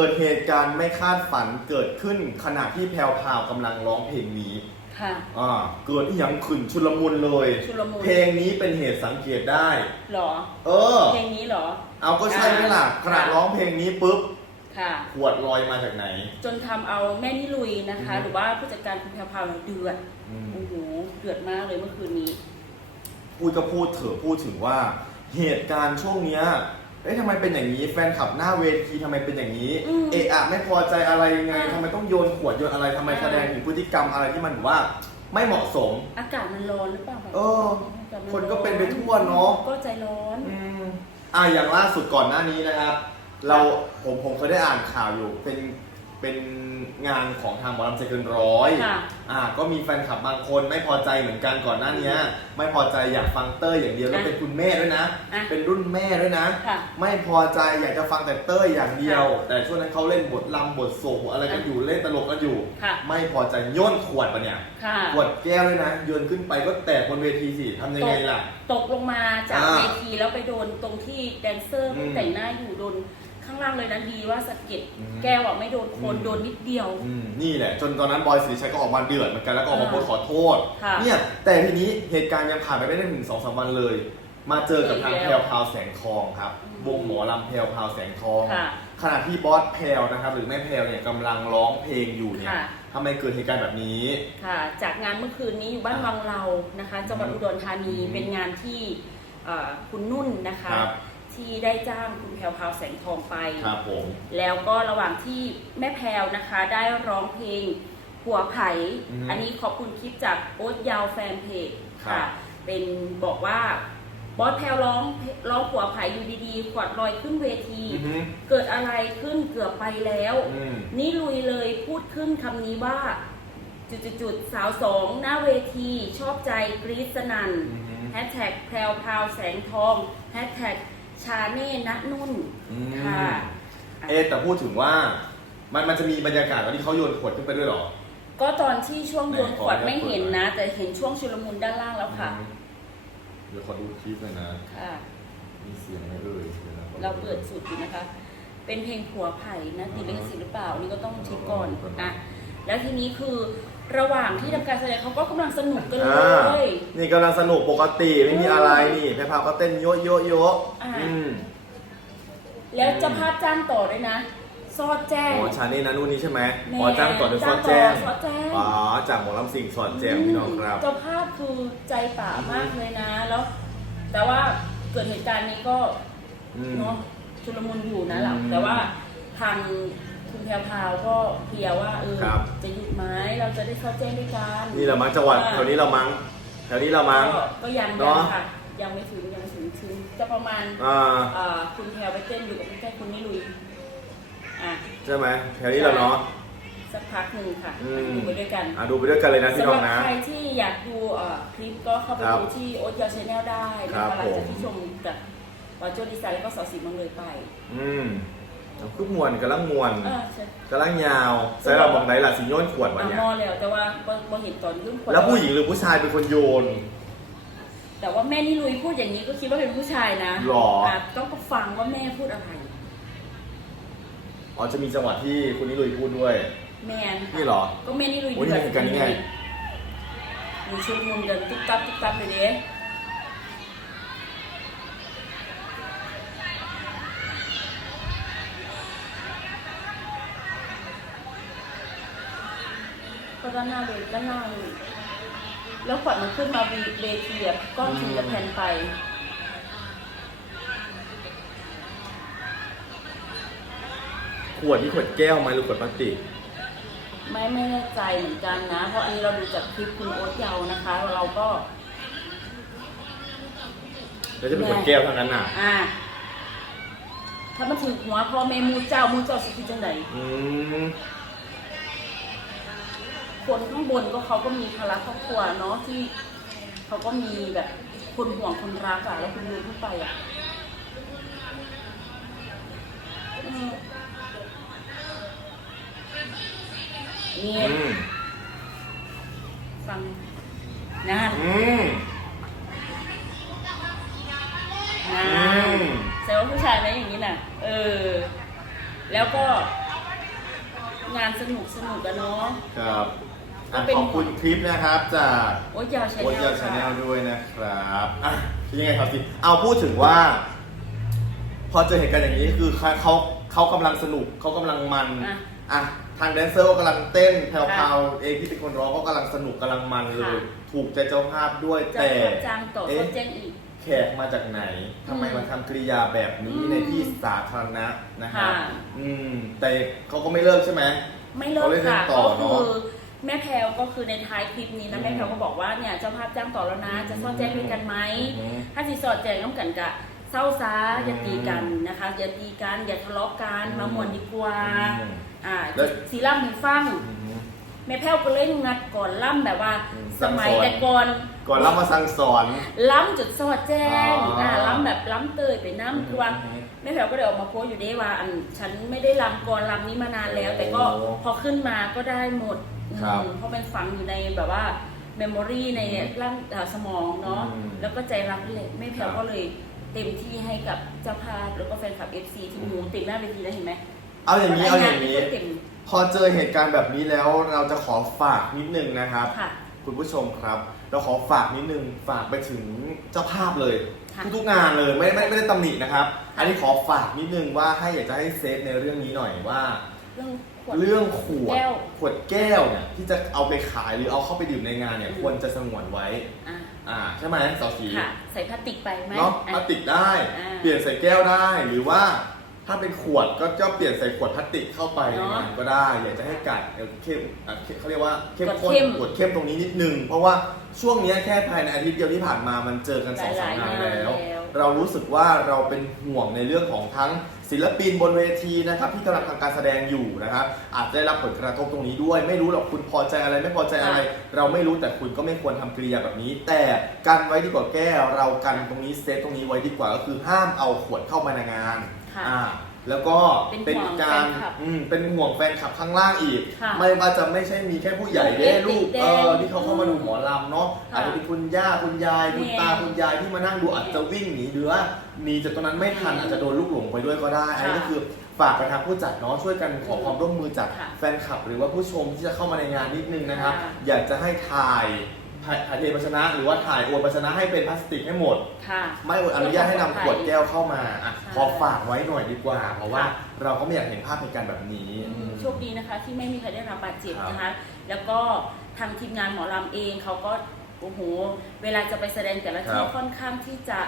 เกิดเหตุการณ์ไม่คาดฝันเกิดขึ้นขณะที่แพรวพราวกำลังร้องเพลงนี้ค่ะ อ่าเกิดอีหยังขึ้นชุลมุนเลย ชุลมุน เพลงนี้เป็นเหตุสังเกตได้ หรอ เออ เพลงนี้หรอ เอาก็ใช่ไหมล่ะอ่าขนาดร้องเพลงนี้ปุ๊บค่ะ ขวดลอยมาจากไหน จนทำเอาแม่นิลุยนะคะ อือฮึ หรือว่าผู้จัดการคุณแพรวพราวเนี่ยเดือดอืมโอ้โหเดือดมากเลยเมื่อคืนนี้ พูดก็พูดเถอะพูดถึงว่า เหตุการณ์ช่วงเนี้ย เอ๊ะทำไมเป็นอย่างนี้ แฟนคลับหน้าเวทีทำไมเป็นอย่างนี้ อืมเอะอะไม่พอใจอะไรยังไงอ่าทำไมต้องโยนขวดโยนอะไรทำไมอ่า แสดงถึงพฤติกรรมอะไรที่มันแบบว่า ไม่เหมาะสม อากาศมันร้อนหรือเปล่าเออากาศมัคนก็เป็นไปทั่วเนอะ ก็ใจร้อน อืมอ่าอย่างล่าสุดก่อนหน้านี้นะครับ เราผมผมเคยได้อ่านข่าวอยู่ เป็น เป็นงานของทางหมอลำใจเกินร้อยค่ะ อ่าก็มีแฟนคลับบางคนไม่พอใจเหมือนกันก่อนหน้านี้ไม่พอใจอยากฟังเต้ยอย่างเดียวแล้วอะเป็นคุณแม่ด้วยนะ อะเป็นรุ่นแม่ด้วยนะ ค่ะไม่พอใจอยากจะฟังแต่เต้ยอย่างเดียวค่ะแต่ช่วงนั้นเขาเล่นบทลำบทโศกบทอะไรกันอยู่เล่นตลกกันอยู่ ค่ะ ไม่พอใจโย่นขวดปะเนี่ยค่ะ ขวดแก้วด้วยนะโยนขึ้นไปก็แตกบนเวทีสิทำยังไงล่ะ ตกลงมาจากอ่าเวทีแล้วไปโดนตรงที่แดนเซอร์อืม แต่งหน้าอยู่โดน ข้างล่างเลยนะดีว่าสะเก็ดอืมแก้วอะไม่โดนคนอืม โดนนิดเดียว อืมนี่แหละ จนตอนนั้นบอยสิริชัยก็ออกมาเดือดเหมือนกันแล้วก็ออกมาอ่าโพสต์ขอโทษ ค่ะเนี่ย แต่ทีนี้เหตุการณ์ยังผ่านไปไม่ได้ถึงสองสามวันเลย มาเจอกับทางเจแพอรแล้ววพราวแสงทองครับอืมวงหมอลำแพรวพราวแสงทอง ค่ะขณะที่บอสแพรวนะครับ หรือแม่แพรวเนี่ยกำลังร้องเพลงอยู่เนี่ยค่ะ ทำไมเกิดเหตุการณ์แบบนี้ ค่ะ จากงานเมื่อคืนนี้อยู่บ้านวังเรานะคะ จังหวัดอุดรธานีอืมเป็นงานที่เอ่อคุณนุ่นนะคะ ครับ ที่ได้จ้างคุณแพรวพราวแสงทองไป ครับผม แล้วก็ระหว่างที่แม่แพรวนะคะ ได้ร้องเพลงหัวไผ่อืมอันนี้ขอบคุณคลิปจากโอ๊ตยาวแฟนเพจครัค่ะบเป็นบอกว่าบอสแพรวร้องร้องหัวไผ่อยู่ดีๆขวดลอยขึ้นเวที อือฮึ เกิดอะไรขึ้นเกือบไปแล้ว อืม นี่ลุยเลยพูดขึ้นคำนี้ว่า จุดๆๆสาวสองหน้าเวทีชอบใจกรี๊ดสนัน่นอือฮึ แฮชแท็กแพรวพราวแสงทองแฮชแท็ก ชาเน่ณนุ่นอืมค่ะ เอะแต่พูดถึงว่า มันมันจะมีบรรยากาศตอนที่เขาโยนขวดขึ้นไปด้วยเหรอ ก็ตอนที่ช่วงโยนขวดไหนขอไม่เห็นขอนะ แต่เห็นช่วงชุลมุนด้านล่างแล้วค่ะอืมเดี๋ยวขอดูคลิปหน่อยนะ ค่ะ มีเสียงไหมเอ่ยดี๋ยวนะขอเราเปิดสุดอยู่นะคะ เป็นเพลงผัวไผ่นะติดลิขสิทธิ์หรือเปล่านี่ก็ต้องเช็คก่อนนะ แล้วทีนี้คือ ระหว่างที่ทำการแสดงเขาก็กำลังสนุกกันเลอ่าย นี่กำลังสนุกปกติไม่มีอะไรนี่แพรพราวก็เต้นโยะโยะโยะอ่า อืมแล้วเจะภาพจ้างต่อด้วยนะ ซอดแจ้งโอ้ชานี่นะนู่นนี่ใช่ไหมแม่อ๋อจ้างต่อด้วยซอดจ้างต่อแจ้งซอดแจ้ง อ๋อจากหมอลำสิงสอดแจ้งพี่น้องครับ เจ้าภาพคือใจป่ามากเลยนะ แล้ว แต่ว่าเกิดเหตุการณ์นี้ก็อืม เนาะชุลมุนอยู่นะหลังอืม แต่ว่าทาง คุณแพรวพราวก็เคลียร์ว่าเออครับ จะหยุดไหมเราจะได้เข้าแจ้งด้วยกันนี่แหละมั้งจังหวัดแถวนี้เรามั้งแถวนี้เรามั้ง ก็ก็ยังเนยังอะค่ะ ยังไม่ถึงยังไม่ถึงถึงจะประมาณอ่าเอ่อคุณแพรวไปเต้นอยู่กับใกล้ๆคุณนิลุยอะใช่ไหมแถวนี้เราเนาะสักพักหนึ่งค่ะอืมดูไปด้วยกัน อะดูไปด้วยกันเลยนะพี่สำหน้อรังบนะใครที่อยากดูเอ่อคลิปก็เข้าไปครับดูที่โอ๊ตยาชแนลได้นะครัคะบหลังจากผมที่ชมกับวาโจดีไซน์แล้วก็สอสีเมังเลยไป อืมเอา คือมวนกำลังมวนเออใช่กำลังยาวใส่เรามองไหนล่ะสิโยนขวดวะอะเนี่ยมอแล้วแต่ว่าบ่บ่เห็นตอนยุ่งคนแล้วผู้หญิงหรือผู้ชายเป็นคนโยน แต่ว่าแม่นี่ลุยพูดอย่างนี้ก็คิดว่าเป็นผู้ชายนะหรออะต้องฟังว่าแม่พูดอะไร อ๋อจะมีจังหวะที่คุณนิลุยพูดด้วย แมนค่ะนี่เหรอก็แม่นี่ลุยโอ้ยนี่เหมือนกันนี่ไงมีชุดมุนเดินตุ๊บตับตุ๊บตับเลยเด้ ก็ด้านหน้าเลยด้านหน้าเลยแล้วขวัญมันขึ้นมาวีเวทีอะก้อนถึงจะแผ่นไป ขวดนี่ขวดแก้วไหมหรือขวดพลาสติก ไม่ไม่แน่ใจเหมือนกันนะ เพราะอันนี้เราดูจากคลิปคุณโอ๊ตเยาวนะคะ เราก็ แล้วจะเป็นขวดแก้วเท่านั้นน่ะ อ่า ถ้ามันถึงหัวพ่อแม่มูเจ้ามูเจ้าสิคิดจังได อืม คนข้างบนก็เขาก็มีภาระครอบครัวเนาะที่เขาก็มีแบบคนห่วงคนรักอะแล้วคุณดูขึ้นไปอะอืมนี่อืมฟังนะอืมนะอืมแซวว่าผู้ชายไหมอย่างนี้น่ะ เออ แล้วก็ งานสนุกสนุกกันเนาะ ครับ อะเป็นขอบคุณคลิปนะครับจากโอ๊ยยาวใช้โอ๊ตแนยาววชาแนลค่ะด้วยนะครับอะเป็นยังไงครับสิเอาพูดถึงว่า พอเจอเหตุการณ์อย่างนี้คือเขาเขาเขากำลังสนุกเขากำลังมันอะอะทางแดนเซอร์ก็กำลังเต้นแพค่ะรวๆเองที่เป็นคนร้องก็กำลังสนุกกำลังมันเลยค่ะถูกใจเจ้าภาพด้วยจะแต่จ้างต่อเอ๊ะก็แจ้งอีกแขกมาจากไหนทำไมอืมมาทำกริยาแบบนี้อืมในที่สาธารณะนะครับค่ะอืมแต่เขาก็ไม่เลิกใช่ไหมไม่เลิเขากเล่นค่ะต่อก็เนอะคือ แม่แพลวก็คือในท้ายคลิปนี้อืนะมแม่แพลวก็บอกว่าเนี่ยเจ้าภาพจ้างต่อแล้วนะ จะซ่อนแจ้งด้วยกันไหมอืมถ้าสิสอดแจ้งน้ำกันกะเศร้าซาอืมอย่าตีกันนะคะอย่าตีกันอย่าทะเลาะกันอืมมามวนดีกว่าอืมอ่าแล้วสีล่ำให้ฟังอืมแม่แพ้วก็เล่นงัดก่อนล่ำแบบว่าอืมสมัยสั่งสอนแต่ก่อนก่อนรับมาสั่งสอนล้ำจุดสอดแจ้งอ๋ออ่อ่าล้ำแบบล้ำเตยไปน้ำคือว่าแม่แพ้วก็เดี๋ยวออกมาโพสต์อยู่ได้ว่าอันฉันไม่ได้ล้ำก่อนล้ำนี้มานานแล้ว แต่ก็โอ้พอขึ้นมาก็ได้หมด ครับอืมเพราะเป็นฝังอยู่ในแบบว่าเมมโมรีในร่างอ่าสมองเนาะ อืมแล้วก็ใจรักเลยแม่แพ้วครับก็เลยเต็มที่ให้กับเจ้าภาพแล้วก็แฟนคลับ FC ที่หมูติดหน้าเวทีแล้วเห็นไหมเอาอย่างนี้เอาอย่างนี้นี้ เต็มพอเจอเหตุการณ์แบบนี้แล้วเราจะขอฝากนิดนึงนะครับ ค่ะ คุณผู้ชมครับ เราขอฝากนิดนึงฝากไปถึงเจ้าภาพเลย ค่ะทุกๆงานเลยไม่ไม่ไม่ได้ตำหนินะครับ อันนี้ขอฝากนิดนึงว่าให้อยากจะให้เซฟในเรื่องนี้หน่อยว่าเรื่องขวด เรื่องขวดแก้ว ขวดแก้วเนี่ยที่จะเอาไปขายหรือเอาเข้าไปดื่มในงานเนี่ยอืมควรจะสงวนไว้ อ่าอ่าใช่ไหมสาวสีค่ะ ใส่พลาสติกไปไหมเนาะอะพลาสติกได้ อ่า เปลี่ยนใส่แก้วได้หรือว่า ถ้าเป็นขวดก็จะเปลี่ยนใส่ขวดพลาสติกเข้าไปในเนาะงานก็ได้ อยากจะให้กัดเข้มอะเขาเรียกว่าเข้มข้นเข้มกดเข้มตรงนี้นิดนึง เพราะว่าช่วงเนี้ยแค่ภายในอาทิตย์เดียวที่ผ่านมามันเจอกันสองสามหลายงานๆงานแล้วแล้ว เรารู้สึกว่าเราเป็นห่วงในเรื่องของทั้งศิลปินบนเวทีนะครับที่กำลังทำการแสดงอยู่นะครับอาจจะได้รับผลกระทบตรงนี้ด้วย ไม่รู้หรอกคุณพอใจอะไรไม่พอใจอะไร เราไม่รู้แต่คุณก็ไม่ควรทำกริยาแบบนี้ แต่กันไว้ดีกว่าแก้เรากันตรงนี้เซฟตรงนี้ไว้ดีกว่าก็คือห้ามเอาขวดเข้ามาในงาน ค่ะ อ่าแล้วก็เป็นห่วงการแฟนคลับอืมเป็นห่วงแฟนคลับข้างล่างอีก ค่ะไม่ว่าจะไม่ใช่มีแค่ผู้ใหญ่เด้ลูลูกกเด็กเออๆที่เขาเข้ามาดูหมอลำเนาะค่ะอาจจะเป็นคุณย่าคุณยายคุณตาแม่คุณยายที่มานั่งดูอาจจะวิ่งหนีหรือว่าหนีจากตรงนั้นไม่ทันอืมอาจจะโดนลูกหลงไปด้วยก็ได้อันนี้ค่ะก็คือฝากไปทางผู้จัดเนาะช่วยกันขอความร่วมมือจากค่ะแฟนคลับ หรือว่าผู้ชมที่จะเข้ามาในงานนิดนึงนะครับ ค่ะ อยากจะให้ถ่าย ถ่ายถ่ายเทภาชนะ หรือว่าถ่ายอวนภาชนะให้เป็นพลาสติกให้หมด ค่ะ ไม่อนุญาตให้นำขวดแก้วเข้ามาอะใช่ ขอฝากไว้หน่อยดีกว่า เพราะว่าค่ะเราก็ไม่อยากเห็นภาพเหตุการณ์แบบนี้อืมโชคดีนะคะ ที่ไม่มีใครได้รับบาดเจ็บครับนะคะ แล้วก็ทางทีมงานหมอลำเองเขาก็โอ้โหเวลาจะไปแสดงแต่ละที่ค่อนข้างที่จะ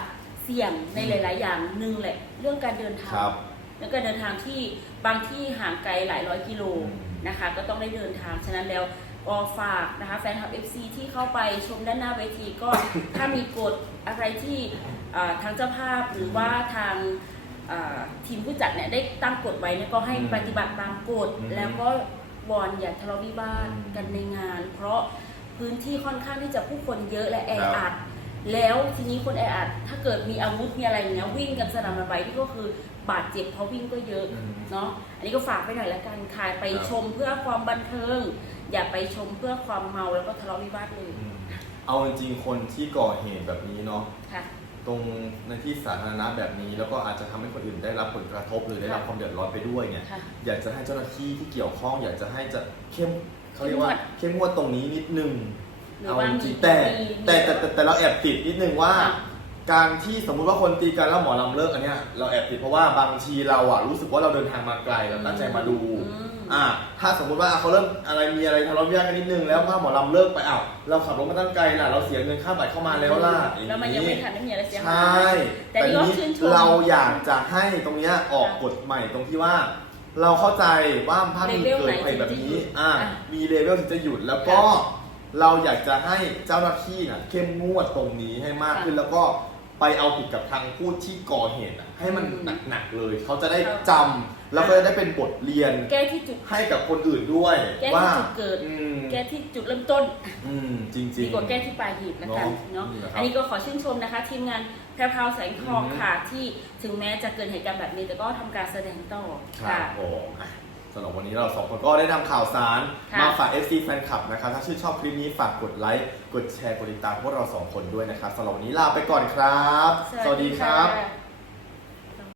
เสี่ยงในหลาย ๆ อย่างหนึ่งแหละเรื่องการเดินทางครับแล้วก็เดินทางที่บางที่ห่างไกลหลายร้อยกิโลอืม นะคะ ก็ต้องได้เดินทางฉะนั้นแล้ว ก็ฝากนะคะแฟนคลับ FC ที่เข้าไปชมด้านหน้าเวทีก็ ถ้ามีกฎอะไรที่อ่าทางเจ้าภาพหรือว่าทางอ่าทีมผู้จัดเนี่ยได้ตั้งกฎไว้เนี่ยก็ให้อืมปฏิบัติตามกฎอืมแล้วก็วอนอย่าทะเลาะวิวาทอืมกันในงาน เพราะพื้นที่ค่อนข้างที่จะผู้คนเยอะและแอครับอัด แล้วทีนี้คนแออัดถ้าเกิดมีอาวุธมีอะไรอย่างเงี้ยวิ่งกันสนามไปที่ก็คือบาดเจ็บเพราะวิ่งก็เยอะอืม เนาะอันนี้ก็ฝากไปหน่อยละกันค่ะไปครับชมเพื่อความบันเทิง อย่าไปชมเพื่อความเมาแล้วก็ทะเลาะวิวาทเลยอืมเอาจริงๆคนที่ก่อเหตุแบบนี้เนาะค่ะ ตรงในที่สาธารณะแบบนี้ แล้วก็อาจจะทำให้คนอื่นได้รับผลกระทบหรือได้รับความเดือดร้อนไปด้วยเนี่ย ค่ะ อยากจะให้เจ้าหน้าที่ที่เกี่ยวข้อง อยากจะให้จะเข้มเขาเรียกว่าเข้มงวดตรงนี้นิดนึง หรือเอาว่าจมีริงๆแต่มีแต่แต่แต่แต่เราแอบติดนิดนึงว่า ค่ะ การที่สมมุติว่าคนตีกันแล้วหมอลำเลิกอันเนี้ยเราแอบติดเพราะว่าบางทีเราอะรู้สึกว่าเราเดินทางมาไกลเราตั้งใจมาดู อืม อ่า ถ้าสมมุติว่าเขาเริ่มอะไรมีอะไรทะเลาะวิวาทกันนิดนึงแล้วว่าหมอลำเลิกไปอ้าวเราขับรถมาตั้งไกลล่ะเราเสียเงินค่าบัตรเข้ามาแล้วล่ะอแล้วมันยังไม่ทันไม่มีอะไรเสียใชหา่ ยแต่แต่นี่ก็นี้ชื่นชม เราอยากจะให้ตรงเนี้ยออกกฎใหม่ตรงที่ว่า เราเข้าใจว่าถ้ามีเลเวลเกิดเหตุแบบไหนถึงจะหยุนี้ดอ่า อะมีเลเวลถึงจะหยุดแล้วก็ เราอยากจะให้เจ้าหน้าที่น่ะเข้มงวดตรงนี้ให้มากขึ้น แล้วก็ไปเอาผิดกับทางผู้ที่ก่อเหตุน่ะให้มันหนักๆเลย เขาจะได้จำแล้วก็จะได้เป็นบทเรียนแก้ที่จุด ให้กับคนอื่นด้วยแก้ที่ว่าจุดเกิด อืมแก้ที่จุดเริ่มต้น อืมจริงๆ ดีกว่าแก้ที่ปลายเหตุละกันเนอะเนาะนี่แหละครับอันนี้ก็ขอชื่นชมนะคะ ทีมงานแพรวพราวแสงทองอืม ค่ะ ที่ถึงแม้จะเกิดเหตุการณ์แบบนี้แต่ก็ทำการแสดงต่อครัค่ะบผมอะ สำหรับวันนี้เราสองคนก็ได้นำข่าวสารค่ะมาฝาก FC แฟนคลับนะครับ ถ้าชื่นชอบคลิปนี้ฝากกดไลค์ กดแชร์ กดติดตามพวกเราสองคนด้วยนะครับสำหรับวันนี้ลาไปก่อนครับ สวัสดีครับค่ะ